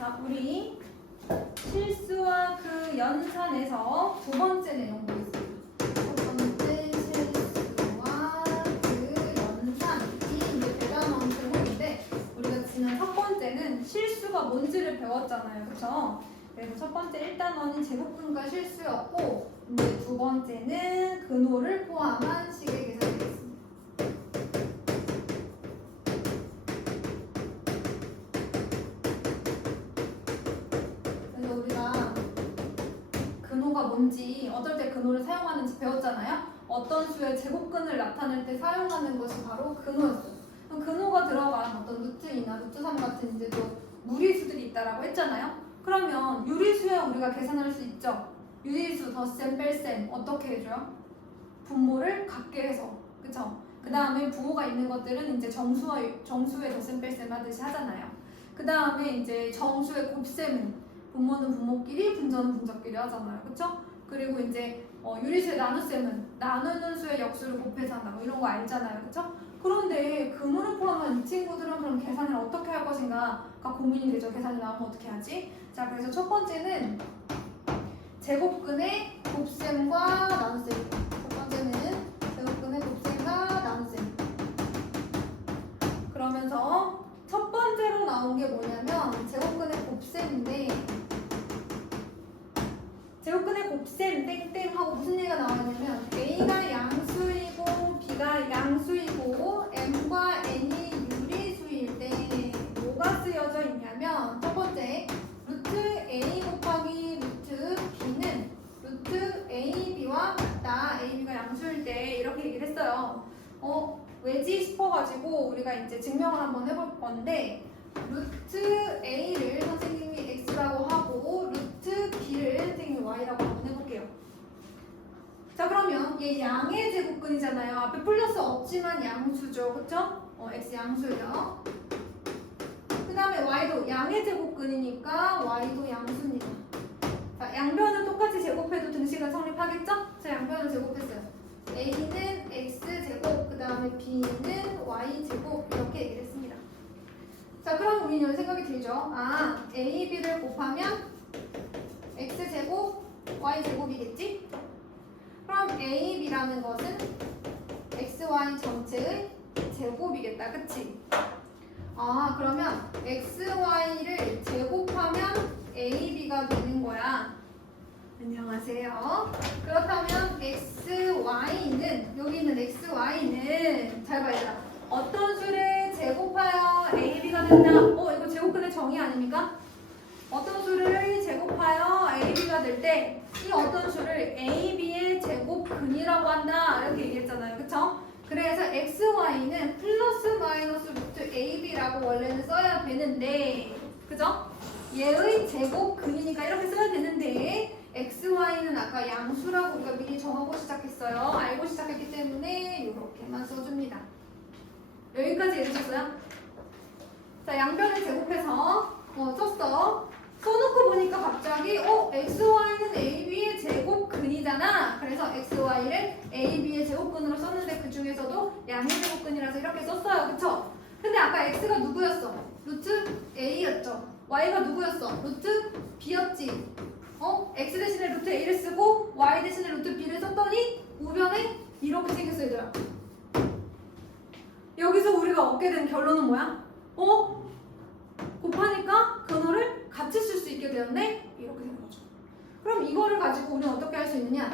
자, 우리 실수와 그 연산에서 두 번째 내용 보겠습니다. 첫 번째 실수와 그 연산이 이제 배단 원칙인데 우리가 지난 첫 번째는 실수가 뭔지를 배웠잖아요, 그렇죠? 그래서 첫 번째 1단원이 제곱근과 실수였고 이제 두 번째는 근호를 포함한 식의 계산이겠습니다. 그래서 우리가 근호가 뭔지 어떨 때 근호를 사용하는지 배웠잖아요. 어떤 수의 제곱근을 나타낼 때 사용하는 것이 바로 근호였어요. 그럼 근호가 들어간 어떤 루트 2나 루트 3 같은 이제 또 무리수들이 있다라고 했잖아요. 그러면 유리수에 우리가 계산할 수 있죠. 유리수 덧셈 뺄셈 어떻게 해줘요? 분모를 같게 해서, 그쵸? 그 다음에 부호가 있는 것들은 이제 정수의 덧셈 뺄셈 하듯이 하잖아요. 그 다음에 이제 정수의 곱셈은 분모는 분모끼리, 분자는 분자끼리 하잖아요, 그쵸? 그리고 이제 유리수의 나눗셈은 나누는 수의 역수를 곱해서 한다, 뭐 이런 거 알잖아요, 그쵸? 그런데 근호를 포함한 이 친구들은 그럼 계산을 어떻게 할 것인가가 고민이 되죠. 계산이 나오면 어떻게 하지? 자, 그래서 첫 번째는 제곱근의 곱셈과 나눗셈. 첫 번째는 제곱근의 곱셈과 나눗셈. 그러면서 첫 번째로 나온 게 뭐냐면 제곱근의 곱셈인데 제곱근의 곱셈 땡땡 하고 무슨 얘기가 나왔냐면 A가 양수이고 B가 양수이고 M과 N이 유리수일 때 뭐가 쓰여져 있냐면 첫 번째 루트 A 곱하기 루트 B는 루트 AB와 같다. AB가 양수일 때 이렇게 얘기를 했어요. 왜지 싶어가지고 우리가 이제 증명을 한번 해볼 건데 루트 A를 선생님이 X라고 하고 루트 B를 선생님이 Y라고 한번 해볼게요. 자, 그러면 얘 양의 제곱근이잖아요. 앞에 플러스 없지만 양수죠, 그쵸? X 양수예요. 그 다음에 Y도 양의 제곱근이니까 Y도 양수입니다. 자, 양변을 똑같이 제곱해도 등식은 성립하겠죠? 자, 양변을 제곱했어요. A는 X제곱, 그 다음에 B는 Y제곱 이렇게 얘기를 했습니다. 자, 그럼 우리는 여기 생각이 들죠? 아, A, B를 곱하면 X제곱, Y제곱이겠지? 그럼 A, B라는 것은 X, Y 전체의 제곱이겠다, 그치? 아, 그러면 X, Y를 제곱하면 A, B가 되는 거야. 안녕하세요. 그렇다면 X, Y는 여기 있는 X, Y는 잘 봐, 얘들아. 어떤 수를 제곱하여 A, B가 된다. 이거 제곱근의 정의 아닙니까? 어떤 수를 제곱하여 A, B가 될 때 이 어떤 수를 A, B의 제곱근이라고 한다. 이렇게 얘기했잖아요. 그쵸? 그래서 X, Y는 플러스 마이너스 루트 A, B라고 원래는 써야 되는데 그죠? 얘의 제곱근이니까 이렇게 써야 되는데 X, Y는 아까 양수라고 우리가 미리 정하고 시작했어요. 알고 시작했기 때문에 이렇게만 써줍니다. 여기까지 이해되셨어요? 자, 양변을 제곱해서 썼어. 써놓고 보니까 갑자기 X, Y는 A, B의 제곱근이잖아. 그래서 X, Y를 A, B의 제곱근으로 썼는데 그 중에서도 양의 제곱근이라서 이렇게 썼어요. 그쵸? 근데 아까 X가 누구였어? 루트 A였죠. Y가 누구였어? 루트 B였지. X 대신에 루트 A를 쓰고 Y 대신에 루트 B를 썼더니 우변에 이렇게 생겼어, 얘들아. 여기서 우리가 얻게 된 결론은 뭐야? 곱하니까 근호를 같이 쓸 수 있게 되었네? 이렇게 되는 거죠. 그럼 이거를 가지고 우리는 어떻게 할 수 있느냐?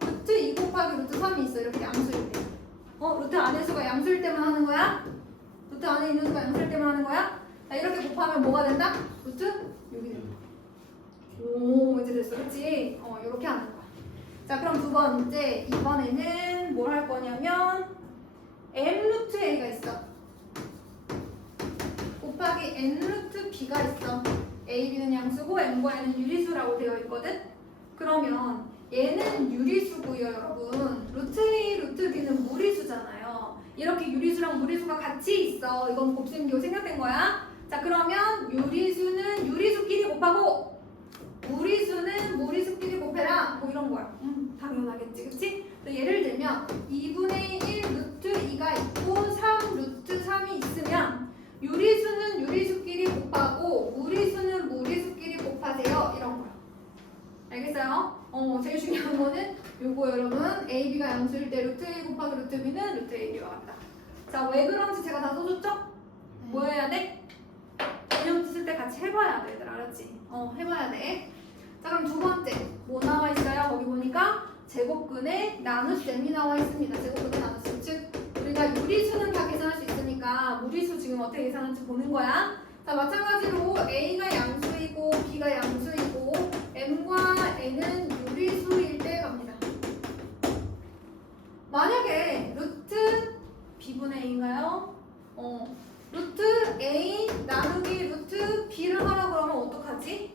루트 2 곱하기 루트 3이 있어. 이렇게 양수일 때. 루트 안에 수가 양수일 때만 하는 거야? 루트 안에 있는 수가 양수일 때만 하는 거야? 자, 이렇게 곱하면 뭐가 된다? 루트 6이 된다. 오, 이제 됐어. 그치? 이렇게 하는 거야. 자, 그럼 두 번째, 이번에는 뭘 할 거냐면 M 루트 A가 있어. 곱하기 N 루트 B가 있어. A, B는 양수고 M과 N은 유리수라고 되어 있거든? 그러면 얘는 유리수고요, 여러분. 루트 A, 루트 B는 무리수잖아요. 이렇게 유리수랑 무리수가 같이 있어. 이건 곱셈기호 생략된 거야. 자, 그러면 유리수는 유리수끼리 곱하고 무리수는 무리수끼리 곱해라. 뭐 이런 거야. 당연하겠지, 그치? 예를 들면 2분의 1 루트 2가 있고 3 루트 3이 있으면 유리수는 유리수끼리 곱하고 무리수는 무리수끼리 제일 중요한 거는 요거 여러분 AB가 양수일 때 루트 A 곱하기 루트 B는 루트 AB와 같다. 자, 왜 그런지 제가 다 써줬죠? 뭐 해야 돼? 개념 쓸 때 같이 해봐야 돼, 얘들 알았지? 해봐야 돼. 자, 그럼 두 번째 뭐 나와 있어요? 거기 보니까 제곱근의 나눗셈이 나와 있습니다. 제곱근의 나눗셈, 즉 우리가 유리수는 다 계산할 수 있으니까 무리수 지금 어떻게 계산할지 보는 거야. 자, 마찬가지로 A가 양수이고 B가 양수이고 M과 N은 유리수일 때 갑니다. 만약에 루트 B분의 A인가요? 루트 A 나누기 루트 B를 하라 그러면 어떡하지?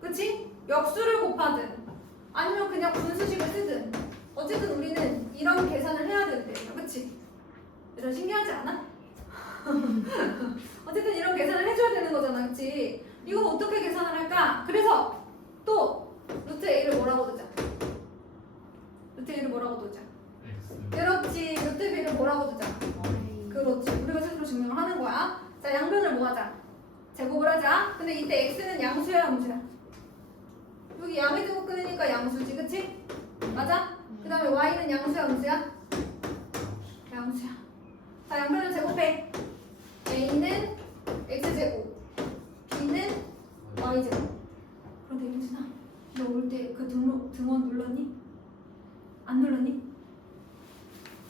그치? 역수를 곱하든 아니면 그냥 분수식을 쓰든 어쨌든 우리는 이런 계산을 해야 되는데, 그치? 이런 신기하지 않아? 어쨌든 이런 계산을 해줘야 되는 거잖아, 그치? 이건 어떻게 계산을 할까? 그래서 또 루트 A를 뭐라고 두자? 루트 A를 뭐라고 두자? 그렇지, 루트 B를 뭐라고 두자? 그렇지, 우리가 스스로 증명을 하는 거야. 자, 양변을 뭐 하자? 제곱을 하자. 근데 이때 x는 양수야, 양수야? 여기 양의 제곱 끊으니까 양수지, 그치? 맞아? 그 다음에 y는 양수야, 양수야? 양수야. 자, 양변을 제곱해. a는 x제곱, b는 y제곱. 그런데 윤진아, 너 올 때 그 등원 눌렀니? 안 눌렀니?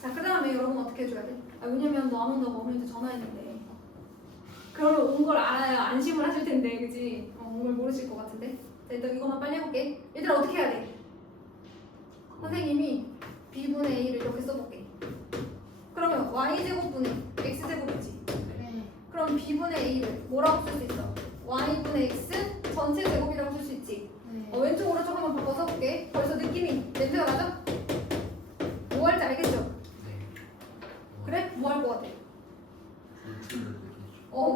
자, 그 다음에 여러분 어떻게 해줘야 돼? 왜냐면 너 아몬드가 어머니한테 전화했는데 그러면 온 걸 알아야 안심을 하실 텐데, 그지? 온 걸 모르실 것 같은데. 자, 일단 이것만 빨리 해볼게. 얘들아, 어떻게 해야 돼? 선생님이 b분의 a를 이렇게 써볼게. 그러면 y제곱분의 x제곱이지. 그럼 b분의 a를 뭐라고 쓸 수 있어? y분의 x 전체 제곱이라고 쓸 수 있지. 왼쪽 오른쪽 한번 바꿔 써볼게. 벌써 느낌이 냄새가 나죠? 뭐 할지 알겠죠? 그래? 뭐 할 것 같아?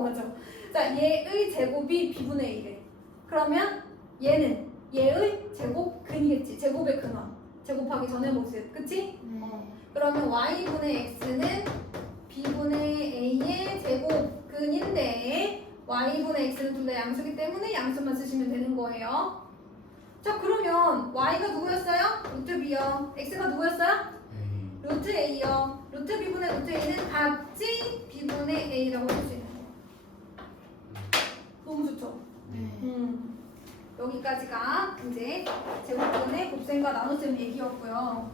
맞아. 자, 얘의 제곱이 b분의 a래. 그러면 얘는 얘의 제곱근이겠지. 제곱의 근원. 제곱하기 전의 모습. 그치? 그러면 y분의 x는 b분의 a의 제곱근인데 y분의 x는 둘 다 양수기 때문에 양수만 쓰시면 되는 거예요. 자, 그러면 y가 누구였어요? 루트 b요. x가 누구였어요? 루트 a요. 루트 b분의 루트 a는 같이 b분의 a라고 할 수 있는 거예요. 너무 좋죠? 여기까지가 이제 제곱근의 곱셈과 나눗셈 얘기였고요.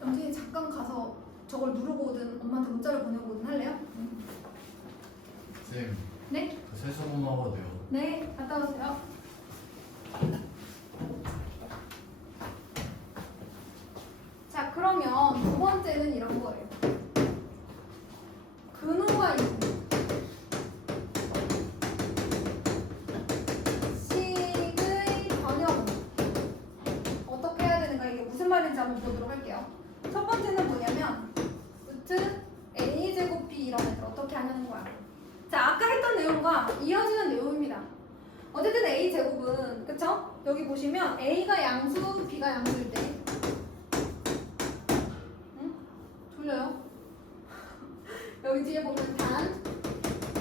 영진이 잠깐 가서 저걸 누르고 오든 엄마한테 문자를 보내고 오든 할래요? 쌤, 네? 세수만 먹어도 돼요? 네, 갔다 오세요. 자, 그러면 두 번째는 이런 거예요. 근호가 있는 식의 변형은 어떻게 해야 되는가, 이게 무슨 말인지 한번 보도록 할게요. 첫 번째는 뭐냐면 루트 a제곱 b 이런 애들 어떻게 하냐는 거야. 자, 아까 했던 내용과 이어지는 내용입니다. 어쨌든 a제곱은, 그쵸? 여기 보시면 a가 양수, b가 양수일 때 졸려요? 여기 뒤에 보면 단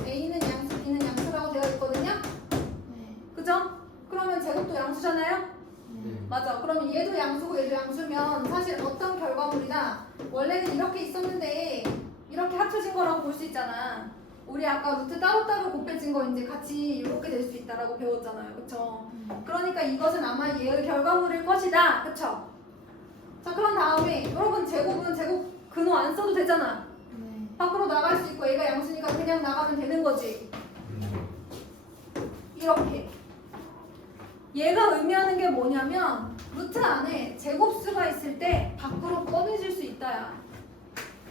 a는 양수, b는 양수라고 되어 있거든요? 그죠? 그러면 제곱도 양수잖아요? 맞아. 그러면 얘도 양수고 얘도 양수면 사실 어떤 결과물이다, 원래는 이렇게 있었는데 이렇게 합쳐진 거라고 볼 수 있잖아. 우리 아까 루트 따로따로 곱해진 거 이제 같이 이렇게 될 수 있다라고 배웠잖아요. 그쵸? 그러니까 이것은 아마 얘의 결과물일 것이다. 그쵸? 자, 그런 다음에 여러분 제곱은 제곱 근호 안 써도 되잖아. 밖으로 나갈 수 있고 얘가 양수니까 그냥 나가면 되는 거지. 이렇게. 얘가 의미하는 게 뭐냐면 루트 안에 제곱수가 있을 때 밖으로 꺼내질 수 있다야.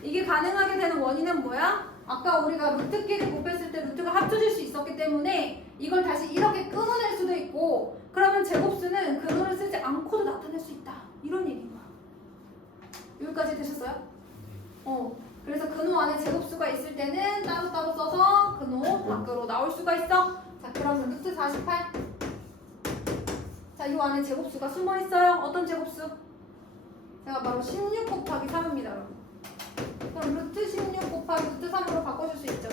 이게 가능하게 되는 원인은 뭐야? 아까 우리가 루트끼리 곱했을 때 루트가 합쳐질 수 있었기 때문에 이걸 다시 이렇게 끊어낼 수도 있고, 그러면 제곱수는 근호를 쓰지 않고도 나타낼 수 있다. 이런 얘기인 거야. 여기까지 되셨어요? 그래서 근호 안에 제곱수가 있을 때는 따로따로 써서 근호 밖으로 나올 수가 있어. 자, 그러면 루트 48. 자, 이 안에 제곱수가 숨어 있어요. 어떤 제곱수? 제가 바로 16 곱하기 3입니다, 여러분. 그럼 루트 16 곱하기 루트 3으로 바꿔줄 수 있죠?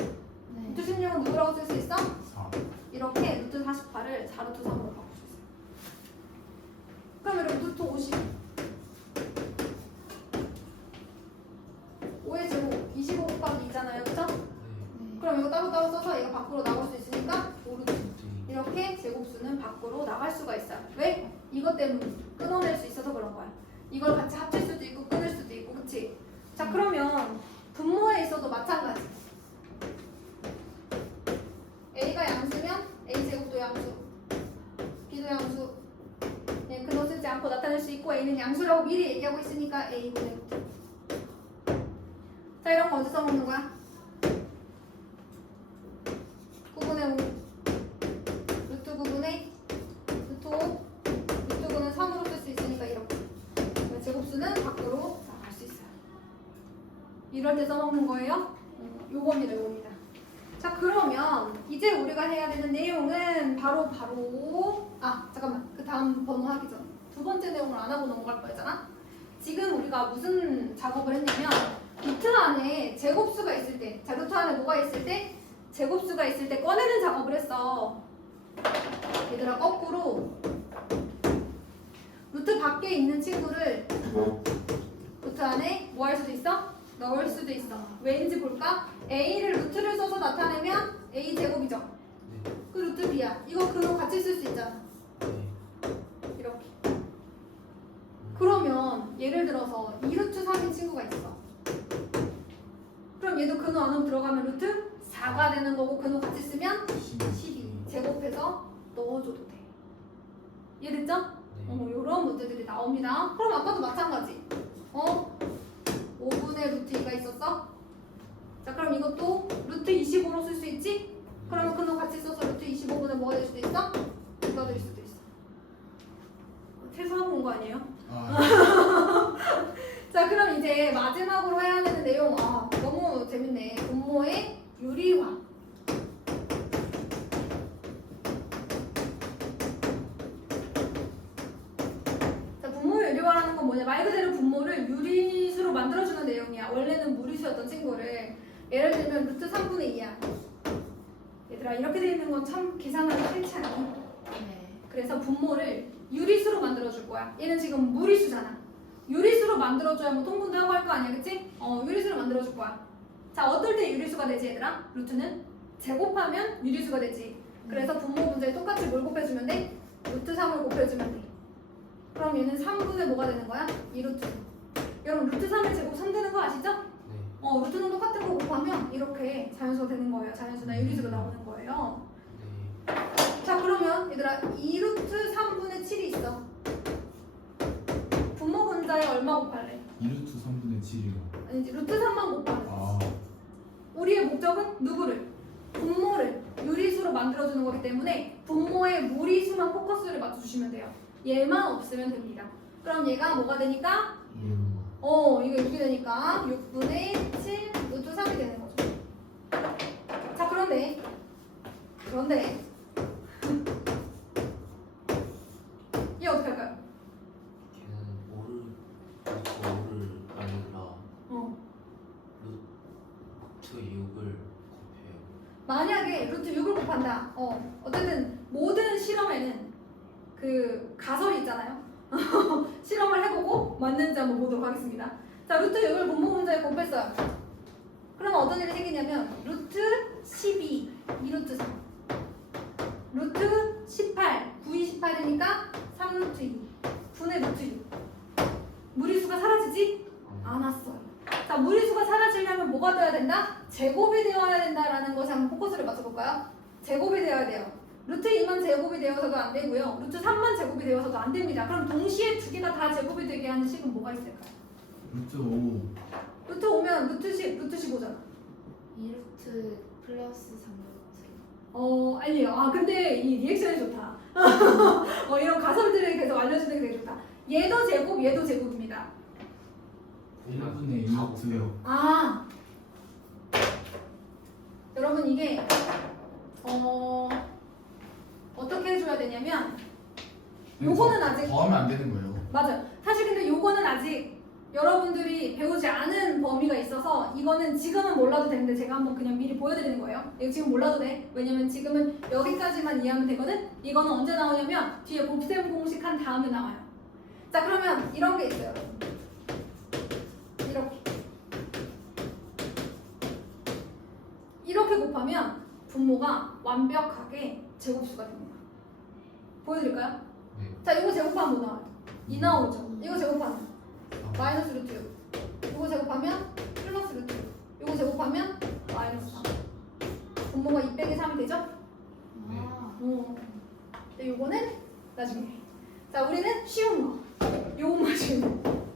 루트 16은 누구라고 쓸 수 있어? 4. 이렇게 루트 48을 4루트 3으로 바꿀 수 있어요. 그럼 이거 따로따로 써서 얘가 밖으로 나올 수 있으니까 오르트. 이렇게 제곱수는 밖으로 나갈 수가 있어요. 왜? 이것 때문에 끊어낼 수 있어서 그런 거야. 이걸 같이 합칠 수도 있고 끊을 수도 있고, 그치? 자, 그러면 분모에 있어도 마찬가지. A가 양수면 A제곱도 양수, B도 양수. 네, 근호 쓰지 않고 나타낼 수 있고 A는 양수라고 미리 얘기하고 있으니까 A분의 루트. 자, 이런 거 언제 써먹는 거야? 9분의 5 루트 9분의 루트 5 루트 9는 3으로 쓸 수 있으니까 이렇게 제곱수는 밖으로 나갈 수 있어요. 이럴 때 써먹는 거예요. 요겁니다. 요겁니다. 자, 그러면 이제 우리가 해야 되는 내용은 바로 잠깐만, 그 다음 번호 하기 전 두 번째 내용을 안 하고 넘어갈 거였잖아. 지금 우리가 무슨 작업을 했냐면 루트 안에 제곱수가 있을 때, 자, 루트 안에 뭐가 있을 때? 제곱수가 있을 때 꺼내는 작업을 했어. 얘들아, 거꾸로 루트 밖에 있는 친구를 루트 안에 뭐 할 수도 있어? 넣을 수도 있어. 왜인지 볼까? A를 루트를 써서 나타내면 A 제곱이죠. 네. 그 루트 B야. 이거 근호 같이 쓸 수 있잖아. 네. 이렇게. 그러면 예를 들어서 2루트 3인 친구가 있어. 그럼 얘도 근호 안으로 들어가면 루트 4가 되는 거고, 근호 같이 쓰면 12. 제곱해서 넣어줘도 돼. 이해됐죠? 네. 요런 문제들이 나옵니다. 그럼 아까도 마찬가지. 5분의 루트 2가 있었어? 자, 그럼 이것도 루트 25로 쓸 수 있지? 그러면 근호 같이 써서 루트 25분의 뭐가 될 수도 있어? 2가 될 수도 있어. 퇴소하고 온 거 아니에요? 자, 그럼 이제 마지막으로 해야 되는 내용, 너무 재밌네. 분모의 유리화. 자, 분모의 유리화라는 건 뭐냐? 말 그대로 분모를 유리수로 만들어주는 내용이야. 원래는 무리수였던 친구를. 예를 들면 루트 3분의 2야. 얘들아, 이렇게 돼 있는 건 참 계산하기 싫지 않니? 네. 그래서 분모를 유리수로 만들어줄 거야. 얘는 지금 무리수잖아. 유리수로 만들어줘야 뭐 통분도 하고 할 거 아니야, 그치? 유리수로 만들어줄 거야. 자, 어떨 때 유리수가 되지, 얘들아? 루트는 제곱하면 유리수가 되지. 그래서 분모 문제에 똑같이 뭘 곱해주면 돼? 루트 3을 곱해주면 돼. 그럼 얘는 3분의 뭐가 되는 거야? 2루트. 여러분, 루트 3의 제곱 3 되는 거 아시죠? 네. 루트는 똑같은 거 곱하면 이렇게 자연수가 되는 거예요. 자연수나 유리수가 나오는 거예요. 네. 자, 그러면 얘들아, 2루트 3분의 7이 있어. 분모 분자에 얼마 곱할래? 2루트 3분의 7이요. 아니지, 루트 3만 곱하는 거. 아, 우리의 목적은 누구를? 분모를 유리수로 만들어주는 거기 때문에 분모의 무리수만 포커스를 맞춰주시면 돼요. 얘만 없으면 됩니다. 그럼 얘가 뭐가 되니까? 이게 6이 되니까 6분의 7 루트 3이 되는 거죠. 자, 그런데 얘 어떻게 할까요? 걔는 오를 아니라 루트 6을 곱해요. 만약에 루트 6을 곱한다. 어쨌든 모든 실험에는 그 가설이 있잖아요. 실험을 해보고 맞는지 한번 보도록 하겠습니다. 자, 루트 6을 분모 문제에 곱했어요. 그러면 어떤 일이 생기냐면 루트 12, 2루트 3, 루트 18, 9이 18이니까 3루트 2, 분의 루트 6. 무리수가 사라지지? 않았어요. 자, 무리수가 사라지려면 뭐가 되어야 된다? 제곱이 되어야 된다라는 것에 한번 포커스를 맞춰볼까요? 제곱이 되어야 돼요. 루트 2만 제곱이 되어서도 안 되고요. 루트 3만 제곱이 되어서도 안 됩니다. 그럼 동시에 두 개가 다 제곱이 되게 하는 식은 뭐가 있을까요? 루트 5. 루트 5면 루트 10, 루트 15잖아. 2루트 플러스 3루트. 아니에요. 근데 이 리액션이 좋다. 이런 가설들을 계속 알려주는 게 되게 좋다. 얘도 제곱, 얘도 제곱입니다. 1분의 2루트요. 여러분, 이게 어떻게 해줘야 되냐면 요거는 아직 더하면 안 되는 거예요. 맞아요. 사실 근데 요거는 아직 여러분들이 배우지 않은 범위가 있어서 이거는 지금은 몰라도 되는데 제가 한번 그냥 미리 보여드리는 거예요. 이거 지금 몰라도 돼. 왜냐면 지금은 여기까지만 이해하면 되거든. 이거는 언제 나오냐면 뒤에 곱셈 공식 한 다음에 나와요. 자, 그러면 이런 게 있어요. 이렇게 이렇게 곱하면 분모가 완벽하게 제곱수가 됩니다. 보여드릴까요? 네. 자, 이거 제곱하면 뭐 나와요? 2 나오죠? 이거 제곱하면 마이너스 루트 6. 이거 제곱하면 플러스 루트 6. 이거 제곱하면 마이너스 3. 분모가 2 빼기 3이 되죠? 아. 근데 요거는 나중에. 자, 우리는 쉬운 거.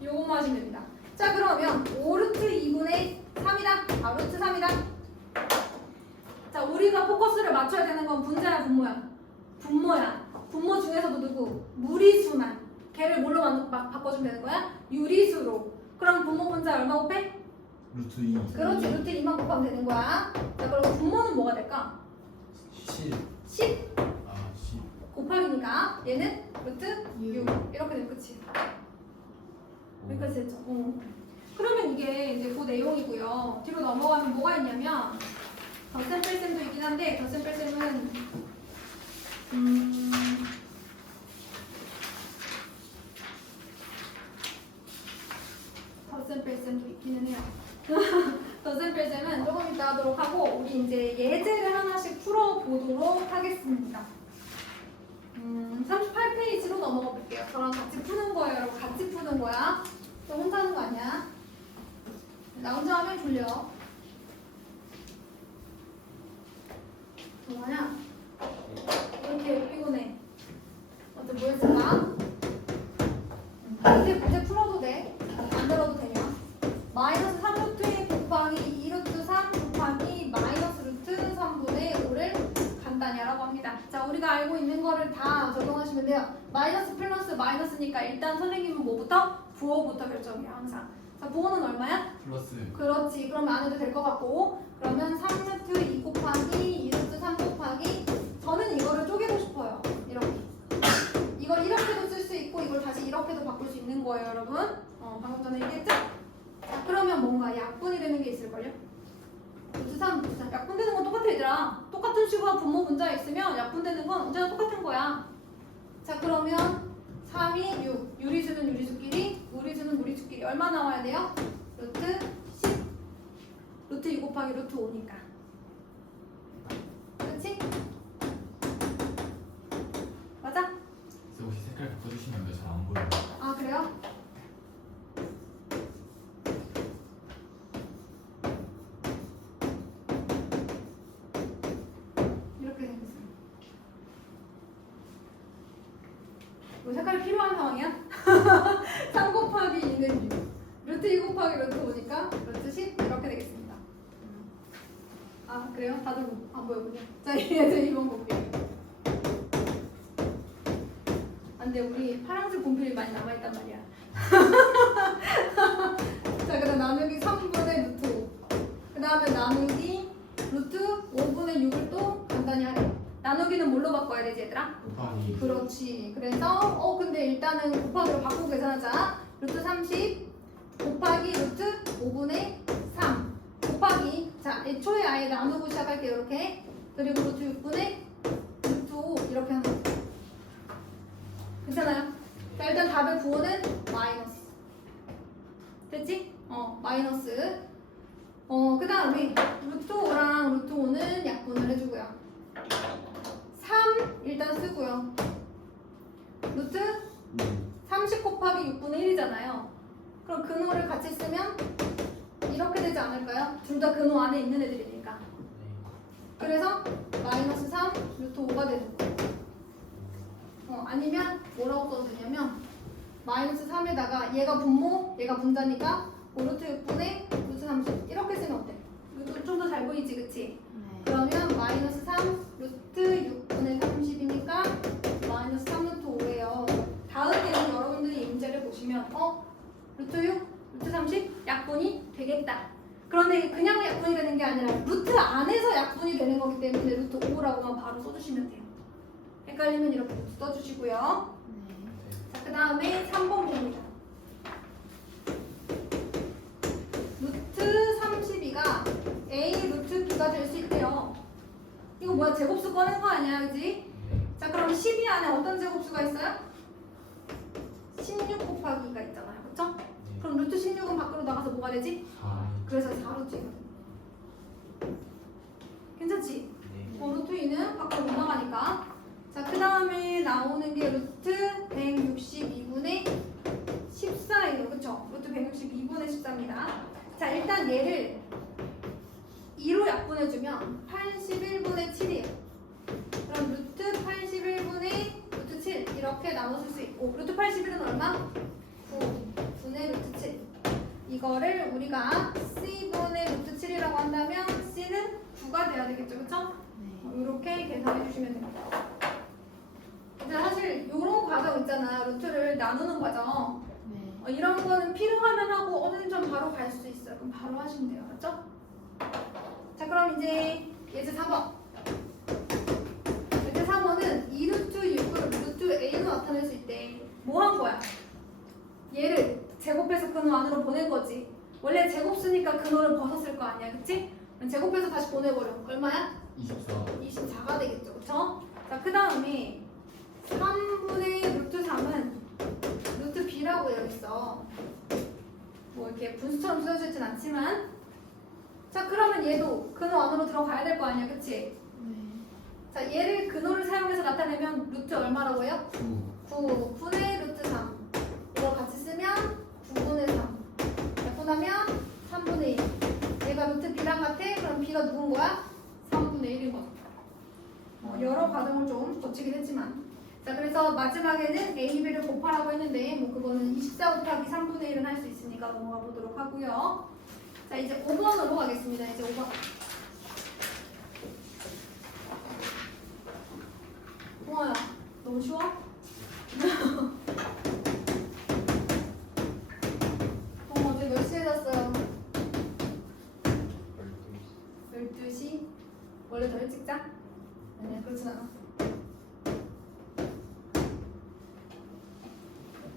요것만 하시면 됩니다. 자, 그러면 5 루트 2분의 3이다. 아, 루트 3이다. 자, 우리가 포커스를 맞춰야 되는 건 분자야, 분모야? 분모야. 분모 중에서도 누구? 무리수만. 걔를 뭘로 바꿔주면 되는 거야? 유리수로. 그럼 분모 분자 얼마 곱해? 루트 2. 그렇지, 루트 2만 곱하면 되는 거야. 자, 그럼 분모는 뭐가 될까? 7. 10 아, 10. 곱하기니까 얘는 루트 6. 6. 이렇게 되면 끝이. 여기까지 됐죠? 그러면 이게 이제 그 내용이고요. 뒤로 넘어가면 뭐가 있냐면 덧셈 뺄셈도 있긴 한데 덧셈 뺄셈은 덧셈 뺄셈도 있기는 해요. 덧셈 뺄셈은 조금 이따 하도록 하고 우리 이제 예제를 하나씩 풀어보도록 하겠습니다. 38페이지로 넘어가 볼게요. 저랑 같이 푸는 거예요, 여러분. 같이 푸는 거야. 또 혼자 하는 거 아니야? 나 혼자 하면 졸려. 뭐하냐? 이렇게 피곤해. 어때, 뭐 했을까? 문제 풀어도 돼. 안 들어도 되냐? 마이너스 3루트 1 곱하기 2루트 3 곱하기 마이너스 루트 3분의 5를 간단히 하라고 합니다. 자, 우리가 알고 있는 거를 다 적용하시면 돼요. 마이너스 플러스 마이너스니까 일단 선생님은 뭐부터? 부호부터 결정해요, 항상. 자, 부호는 얼마야? 플러스. 그렇지. 그러면 안 해도 될 것 같고. 그러면 3루트 2 곱하기 2루트 3 곱하기 저는 이거를 쪼개고 싶어요. 이렇게. 이걸 이렇게도 쓸 수 있고 이걸 다시 이렇게도 바꿀 수 있는 거예요, 여러분. 방금 전에 얘기했죠? 자, 그러면 뭔가 약분이 되는 게 있을걸요? 루트 3, 루트 3. 약분되는 건 똑같아, 얘들아. 똑같은 식으로 분모 분자에 있으면 약분되는 건 언제나 똑같은 거야. 자, 그러면 3이 6. 유리수는 유리수끼리, 무리수는 무리수끼리. 얼마 나와야 돼요? 루트 10. 루트 2 곱하기 루트 5니까. 그렇지? 맞아? 혹시 색깔 바꿔주시면 안 돼요? 잘 안 보여요. 아, 그래요? 이렇게 생겼어요. 뭐 색깔이 필요한 상황이야? 3 곱하기 2는 6. 루트 2 곱하기 루트 5니까 루트 10 이렇게 되겠습니다. 아, 그래요? 다들 안 보여보냐? 자, 얘들 이번 볼게요. 근데 우리 파란색 분필이 많이 남아있단 말이야. 자, 그 다음 나누기 3분의 루트 5. 그 다음에 나누기 루트 5분의 6을 또 간단히 하래. 나누기는 뭘로 바꿔야 되지, 얘들아? 곱하기. 그렇지. 그래서 근데 일단은 곱하기로 바꾸고 계산하자. 루트 30 곱하기 루트 5분의 3 곱하기. 자, 애초에 아예 나누고 시작할게요, 이렇게. 그리고 루트 6분의 루트 5 이렇게 하는 거죠. 괜찮아요? 자, 일단 답의 부호는 마이너스. 됐지? 마이너스. 그 다음에 루트 5랑 루트 5는 약분을 해주고요. 3 일단 쓰고요. 루트 30 곱하기 6분의 1이잖아요. 그럼 근호를 같이 쓰면 이렇게 되지 않을까요? 둘 다 근호 안에 있는 애들이니까. 그래서 마이너스 3 루트 5가 되는 거예요. 아니면 뭐라고 써도 되냐면 마이너스 3에다가 얘가 분모, 얘가 분자니까 5루트 6분의 루트 30 이렇게 쓰면 어때? 이거 좀 더 잘 보이지, 그치? 네. 그러면 마이너스 3 루트 6분의 30이니까 마이너스 3 루트 5예요. 다음에는 여러분들이 이 문제를 보시면 루트 6, 루트 30 약분이 되겠다. 그런데 그냥 약분이 되는 게 아니라 루트 안에서 약분이 되는 거기 때문에 루트 5라고만 바로 써주시면 돼요. 헷갈리면 이렇게 써주시고요. 네. 자, 그 다음에 3번 봅니다. 루트 32가 A 루트 B가 될 수 있대요. 이거 뭐야? 제곱수 꺼낸 거 아니야, 그지? 자, 그럼 12 안에 어떤 제곱수가 있어요? 16 곱하기가 있잖아요, 그쵸? 그럼 루트 16은 밖으로 나가서 뭐가 되지? 4. 그래서 4루트거든. 나오는 게 루트 162분의 14예요. 그쵸? 루트 162분의 14입니다. 자, 일단 얘를 2로 약분해주면 81분의 7이에요. 그럼 루트 81분의 루트 7 이렇게 나눠줄 수 있고, 루트 81은 얼마? 9분의 루트 7. 이거를 우리가 C분의 루트 7이라고 한다면 C는 9가 돼야 되겠죠. 그쵸? 네. 이렇게 계산해 주시면 됩니다. 이제 사실 이런 과정 있잖아. 루트를 나누는 과정. 네. 이런 거는 필요하면 하고 어느 점 바로 갈 수 있어요. 그럼 바로 하시면 돼요. 맞죠? 자, 그럼 이제 예제 4번. 예제 4번은 2루트 6을 루트 A로 나타낼 수 있대. 뭐 한 거야? 얘를 제곱해서 근호 안으로 보낸 거지. 원래 제곱수니까 근호를 벗었을 거 아니야. 그치? 그럼 제곱해서 다시 보내버려. 얼마야? 24 24가 되겠죠. 그쵸? 자, 그 다음에 3분의 루트 3은 루트 B라고 되어 있어. 뭐 이렇게 분수처럼 쓰여지진 않지만. 자, 그러면 얘도 근호 안으로 들어가야 될 거 아니야. 그치? 네. 자, 얘를 근호를 사용해서 나타내면 루트 얼마라고 해요? 9 9분의 루트 3. 이거 같이 쓰면 9분의 3. 약분하면 3분의 1. 얘가 루트 B랑 같아? 그럼 B가 누군 거야? 3분의 1인 거야. 여러 과정을 좀 거치긴 했지만. 자, 그래서 마지막에는 A, B를 곱하라고 했는데 뭐 그거는 24 곱하기 3분의 1은 할 수 있으니까 넘어가 보도록 하고요. 자, 이제 5번으로 가겠습니다. 이제 5번. 동아야, 너무 쉬워? 동아 어제 몇 시에 잤어요? 12시? 원래 더 일찍 자? 아니야, 그렇진 않아.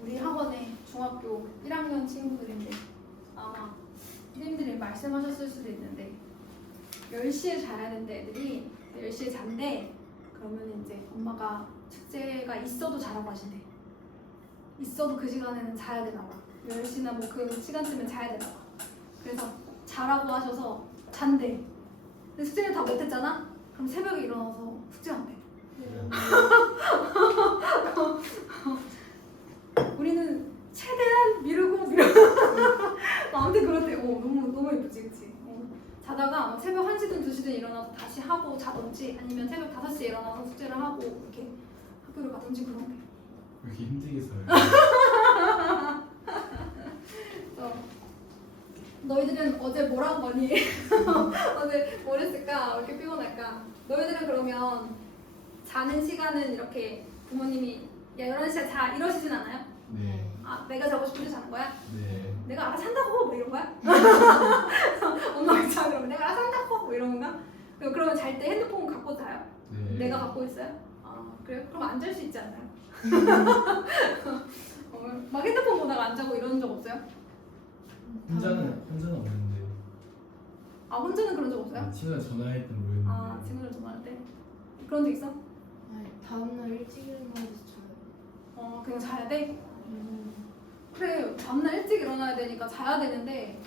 우리 학원에 중학교 1학년 친구들인데 아마 선생님들이 말씀하셨을 수도 있는데 10시에 자야 되는데 애들이 10시에 잔대. 그러면 이제 엄마가 축제가 있어도 자라고 하신대. 있어도 그 시간에는 자야 되나 봐. 10시나 뭐 그 시간쯤엔 자야 되나 봐. 그래서 자라고 하셔서 잔대. 근데 숙제를 다 못했잖아? 그럼 새벽에 일어나서 숙제한대. 우리는 최대한 미루고 아무튼 그렇대. 너무 예쁘지, 그치? 자다가 새벽 1시든 2시든 일어나서 다시 하고 자던지 아니면 새벽 5시에 일어나서 숙제를 하고 이렇게 학교를 가던지 그런 게. 왜 이렇게 힘들게 살아요? 너희들은 어제 뭘 한 거니? 어제 뭘 했을까? 왜 이렇게 피곤할까? 너희들은 그러면 자는 시간은 이렇게 부모님이 야 11시에 자 이러시진 않아요? 네. 아, 내가 자고 싶은데 자는 거야? 네. 내가 알아서 한다고 뭐 이런 거야? 엄마가 자 그러면 내가 알아서 한다고 뭐 이런 건가? 그러면 잘 때 핸드폰 갖고 자요? 네. 내가 갖고 있어요? 아 그래요? 그럼 안 잘 수 있지 않나요? 막 핸드폰 보다가 안 자고 이러는 적 없어요? 혼자는 없는데 아 혼자는 그런 적 없어요? 친구가 전화할 땐 모르겠는데 아 친구들 전화할 때 그런 적 있어? 아니, 다음날 일찍 일어나서 자요. 그냥 자야 돼? 그래 다음날 일찍 일어나야 되니까 자야 되는데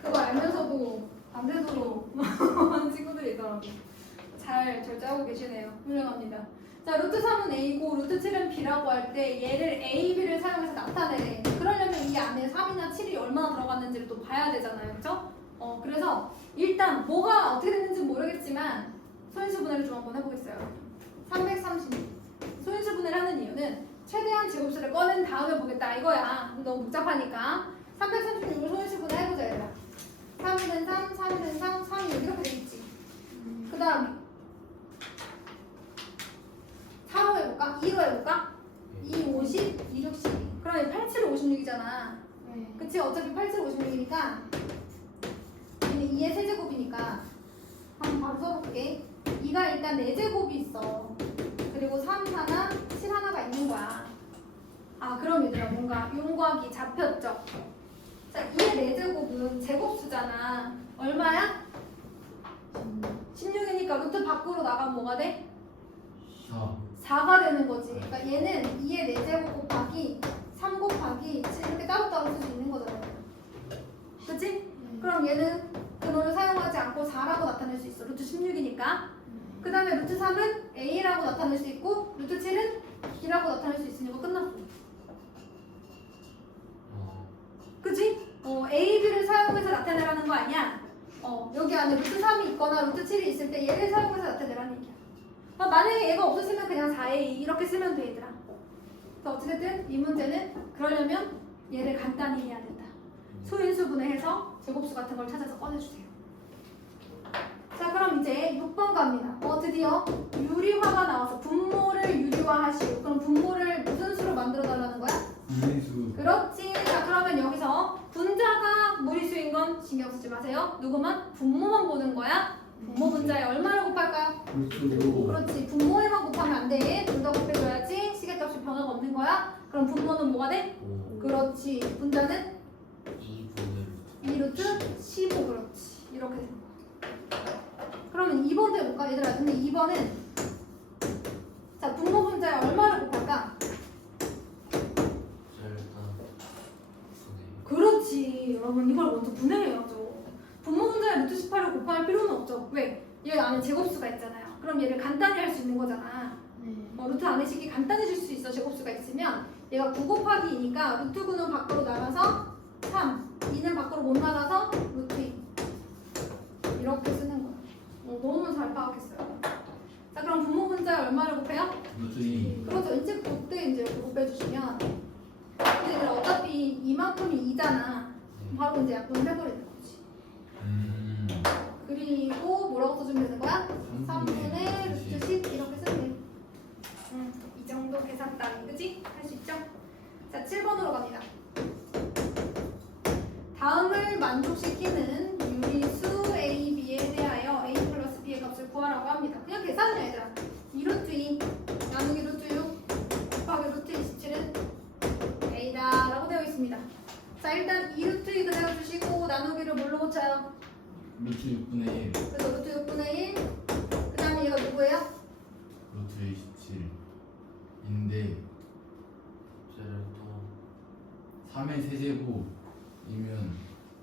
그걸 알면서도 밤새도록 하는 친구들이 있더라고. 잘 결제하고 계시네요. 훌륭합니다. 자, 루트 3은 A고 루트 7은 B라고 할 때 얘를 A, B를 사용해서 나타내래. 그러려면 이 안에 3이나 7이 얼마나 들어갔는지를 또 봐야 되잖아요. 그쵸? 그래서 일단 뭐가 어떻게 됐는지 모르겠지만 소인수분해를 좀 한번 해보겠어요. 336 소인수분해를 하는 이유는 최대한 제곱수를 꺼낸 다음에 보겠다 이거야. 너무 복잡하니까 336을 소인수분해 해보자 얘들아. 3은 3, 3은 3, 3이 6 이렇게 되겠지. 그 다음에 4로 해볼까? 2로 해볼까? 2, 50, 2, 6, 12. 그러면 8, 7, 56이잖아. 네. 그치? 어차피 8, 7, 56이니까 얘는 2의 세제곱이니까 한번 바로 써볼게. 2가 일단 4제곱이 있어. 그리고 3 하나, 7 하나가 있는 거야. 아 그럼 얘들아 뭔가 용곽이 잡혔죠? 자 2의 4제곱은 제곱수잖아. 얼마야? 16이니까 루트 밖으로 나가면 뭐가 돼? 4 4가 되는 거지. 그러니까 얘는 2의 4제곱 곱하기 3 곱하기 7 이렇게 따로따로 쓸 수 있는 거잖아. 그치? 그럼 얘는 근호를 사용하지 않고 4라고 나타낼 수 있어. 루트 16이니까. 그 다음에 루트 3은 A라고 나타낼 수 있고 루트 7은 B라고 나타낼 수 있으니까 끝났어. 그치? A, B를 사용해서 나타내라는 거 아니야? 여기 안에 루트 3이 있거나 루트 7이 있을 때 얘를 사용해서 나타내라는 얘기야. 만약에 얘가 없었으면 그냥 4A 이렇게 쓰면 돼 얘들아. 그래서 어찌됐든 이 문제는 그러려면 얘를 간단히 해야 된다. 소인수분해 해서 제곱수 같은 걸 찾아서 꺼내주세요. 자 그럼 이제 6번 갑니다. 드디어 유리화가 나와서 분모를 유리화하시오. 그럼 분모를 무슨 수로 만들어 달라는 거야? 분리수. 그렇지. 자 그러면 여기서 분자가 무리수인 건 신경 쓰지 마세요. 누구만? 분모만 보는 거야. 분모 분자에 얼마를 곱할까요? 루트로. 그렇지. 분모에만 곱하면 안 돼. 둘 다 곱해줘야지. 시계값이 변화가 없는 거야. 그럼 분모는 뭐가 돼? 5 그렇지. 분자는 2분의 2루트 15. 그렇지. 이렇게 되는 거야. 그러면 2번 해볼까? 얘들아 근데 2번은 자 분모 분자에 얼마를 곱할까? 그렇지. 여러분 이걸 먼저 분해해야죠. 분모 분자에 루트 18을 곱할 필요는 없죠. 왜? 얘 안에 제곱수가 있잖아요. 그럼 얘를 간단히 할 수 있는 거잖아. 루트 안에 식이 간단해질 수 있어. 제곱수가 있으면 얘가 9 곱하기 2니까 루트 9는 밖으로 나가서 3 2는 밖으로 못 나가서 루트 2 이렇게 쓰는 거야. 너무 잘 파악했어요. 자 그럼 분모 분자에 얼마를 곱해요? 루트 2. 그렇죠. 이제 그때 이제 곱해주시면 근데 얘들아 어차피 이만큼이 2잖아. 바로 이제 약분해버리는 거지. 그리고 뭐라고 써주면 되는 거야? 3분의 루트 10 이렇게 쓰면 돼. 이 정도 계산 따위 그치? 할 수 있죠? 자 7번으로 갑니다. 다음을 만족시키는 유리수 A, B에 대하여 A 플러스 B의 값을 구하라고 합니다. 그냥 계산이야 얘들아. 2루트 2 나누기 루트 6 곱하기 루트 27은 A다 라고 되어 있습니다. 자 일단 2루트 2 그대로 주시고 나누기를 뭘로 고쳐요? 루트 6분의 1. 그래서 루트 6분의 1 그 다음에 얘가 누구예요? 루트 27. 인데 3의 세제곱이면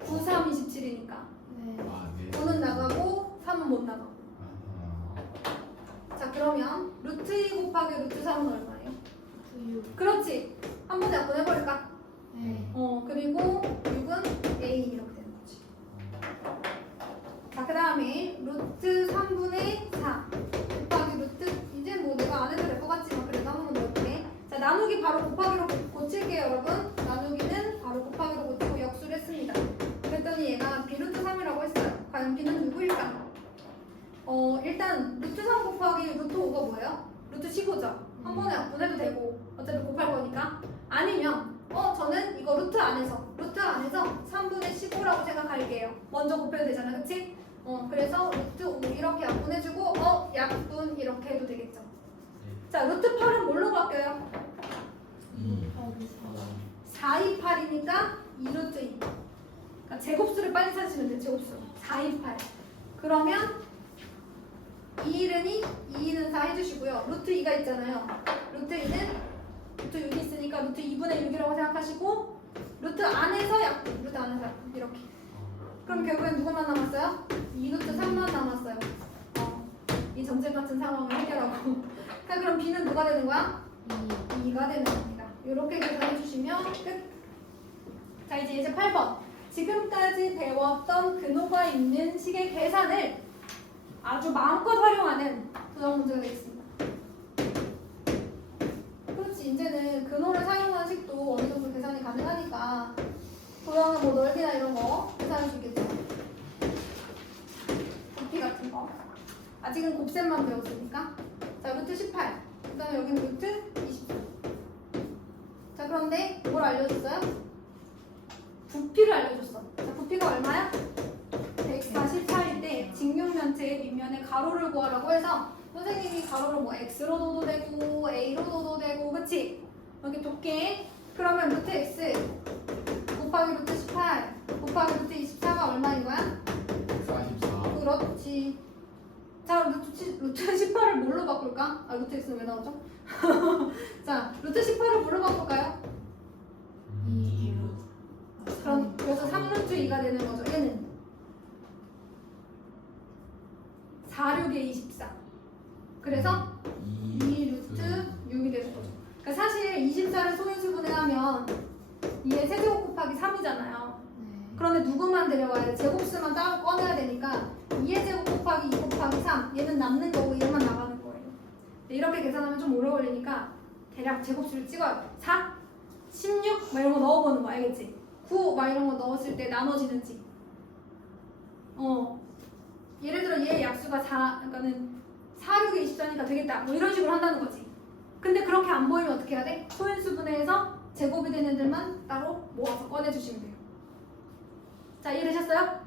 9, 3, 27이니까 네. 아, 네. 9는 나가고 3은 못 나가고. 아하. 자 그러면 루트 2 곱하기 루트 3은 얼마예요? 그 그렇지. 한 번에 약분 해버릴까? 네. 그리고 6은 A 이렇게 되는 거지. 자 그 다음에 루트 3분의 4 곱하기 루트 이제 뭐 내가 안 해도 될 것 같지만 그래도 한 번만 넣을게. 자 나누기 바로 곱하기로 고칠게요 여러분. 나누기는 바로 곱하기로 고치고 역수를 했습니다. 그랬더니 얘가 B 루트 3이라고 했어요. 과연 B는 누구일까? 일단 루트 3 곱하기 루트 5가 뭐예요? 루트 15죠. 한 번에 약분해도 되고 어차피 곱할 거니까. 아니면 저는 이거 루트 안에서 3분의 15라고 생각할게요. 먼저 곱해도 되잖아 그치? 그래서 루트 5 이렇게 약분해주고 약분 이렇게 해도 되겠죠. 자 루트 8은 뭘로 바뀌어요? 2. 4, 2, 8이니까 2루트 2. 그러니까 제곱수를 빨리 찾으시면 돼요. 제곱수 4, 2, 8. 그러면 2일은 2는 4 해주시고요. 루트 2가 있잖아요. 루트 2는 루트 6이 있으니까 루트 2분의 6이라고 생각하시고 루트 안에서 약분, 루트 안에서 약분 이렇게. 그럼 결국엔 누구만 남았어요? 2루트 3만 남았어요. 이 전쟁 같은 상황을 해결하고. 자 그럼 B는 누가 되는 거야? 2가 되는 겁니다. 이렇게 계산해 주시면 끝. 자 이제 8번. 지금까지 배웠던 근호가 있는 식의 계산을 아주 마음껏 활용하는 도형 문제가 되겠습니다. 그렇지. 이제는 근호를 사용한 식도 어느 정도 계산이 가능하니까 도형의 뭐 넓이나 이런 거 계산할 수 있겠죠. 부피 같은 거. 아직은 곱셈만 배웠으니까. 자 루트 18. 그 다음에 여기는 루트 24. 자 그런데 뭘 알려줬어요? 부피를 알려줬어. 자 부피가 얼마야? 144일 때 직육면체의 뒷면에 가로를 구하라고 해서 선생님이 가로를 뭐 x로 둬도 되고 a로 둬도 되고 그치? 여기 두께 그러면 루트 x 곱하기 루트 18 곱하기 루트 24가 얼마인 거야? 44. 그렇지. 자 루트 18을 뭘로 바꿀까? 루트 x는 왜 나오죠? 자 루트 18을 뭘로 바꿀까요? 2로. 그럼 그래서 3루트 2가 되는 거죠. 얘는 4, 6에 24. 그래서 2 루트 6이 되는 거죠. 그러니까 사실 24를 소인수분해 하면 2의 세제곱 곱하기 3이잖아요. 네. 그런데 누구만 데려가야 돼? 제곱수만 따로 꺼내야 되니까 2의 제곱 곱하기 2 곱하기 3 얘는 남는 거고 얘만 나가는 거예요. 근데 이렇게 계산하면 좀 오래 걸리니까 대략 제곱수를 찍어야 돼. 4, 16 막 이런 거 넣어보는 거 알겠지? 9 막 이런 거 넣었을 때 나눠지는지. 예를 들어 얘의 약수가 4, 그러니까는 4, 6에 24니까 되겠다. 뭐 이런 식으로 한다는 거지. 근데 그렇게 안 보이면 어떻게 해야 돼? 소인수분해해서 제곱이 되는 애들만 따로 모아서 꺼내주시면 돼요. 자, 이해되셨어요?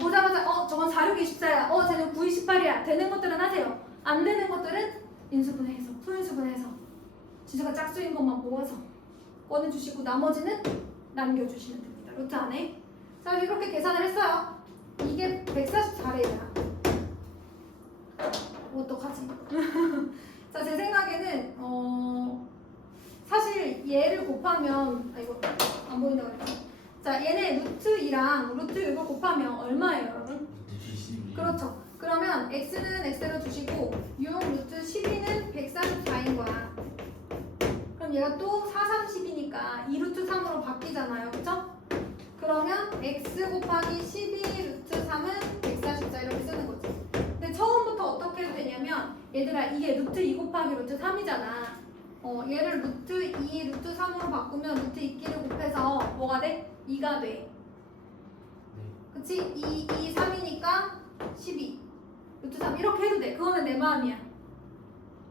보자마자 저건 4, 6, 24야. 쟤는 9, 28이야. 되는 것들은 하세요. 안 되는 것들은 인수분해해서, 소인수분해해서 지수가 짝수인 것만 모아서 꺼내주시고 나머지는 남겨주시면 됩니다. 루트 안에. 자, 이렇게 계산을 했어요. 이게 144래요. 어떡하지? 자, 제 생각에는 사실 얘를 곱하면 이거 안 보인다 그랬죠? 자, 얘네 루트 2랑 루트 6을 곱하면 얼마예요, 여러분? 그렇죠. 그러면 x는 x대로 두시고 6 루트 12는 144인 거야. 그럼 얘가 또 4, 3, 10이니까 2 루트 3으로 바뀌잖아요. 그쵸? 그러면 x 곱하기 12 루트 3은 144 이렇게 쓰는 거지. 근데 처음부터 어떻게 해도 되냐면 얘들아 이게 루트 2 곱하기 루트 3이잖아. 얘를 루트 2 루트 3으로 바꾸면 루트 2끼를 곱해서 뭐가 돼? 2가 돼. 그치? 2, 2, 3이니까 12 루트 3 이렇게 해도 돼. 그거는 내 마음이야.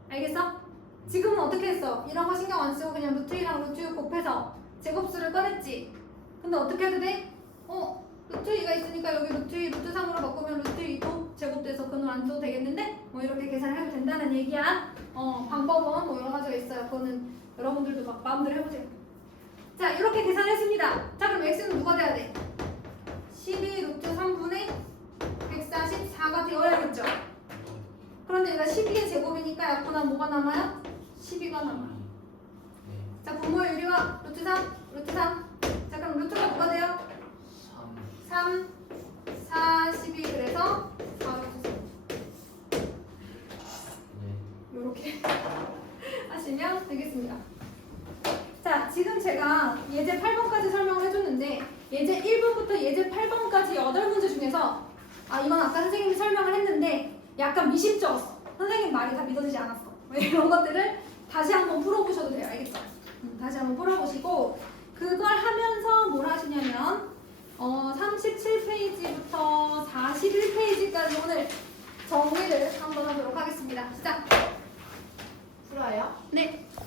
알겠어? 지금은 어떻게 했어? 이런 거 신경 안 쓰고 그냥 루트 2랑 루트 6 곱해서 제곱수를 꺼냈지. 근데 어떻게 해도 돼? 루트 2가 있으니까 여기 루트 2 루트 3으로 바꾸면 루트 2도 제곱돼서 그놈 안 써도 되겠는데? 뭐 이렇게 계산을 해도 된다는 얘기야. 방법은 뭐 여러 가지가 있어요. 그거는 여러분들도 막 마음대로 해보세요. 자, 이렇게 계산했습니다. 자, 그럼 x는 누가 돼야 돼? 12 루트 3분의 144가 되어야겠죠. 그런데 얘가 12의 제곱이니까 약분하면 뭐가 남아요? 12가 남아요. 자, 분모의 유리와 루트 3, 루트 3. 자, 그럼 루트가 뭐가 돼요? 3, 4, 12 그래서 4 루트 3. 요렇게 하시면 되겠습니다. 자, 지금 제가 예제 8번까지 설명을 해줬는데 예제 1번부터 예제 8번까지 8문제 중에서 이건 아까 선생님이 설명을 했는데 약간 미심쩍었어. 선생님 말이 다 믿어지지 않았어. 이런 것들을 다시 한번 풀어보셔도 돼요. 알겠죠? 다시 한번 풀어보시고 그걸 하면서 뭘 하시냐면 37페이지부터 41페이지까지 오늘 정리를 한번 하도록 하겠습니다. 시작! 풀어요? 네.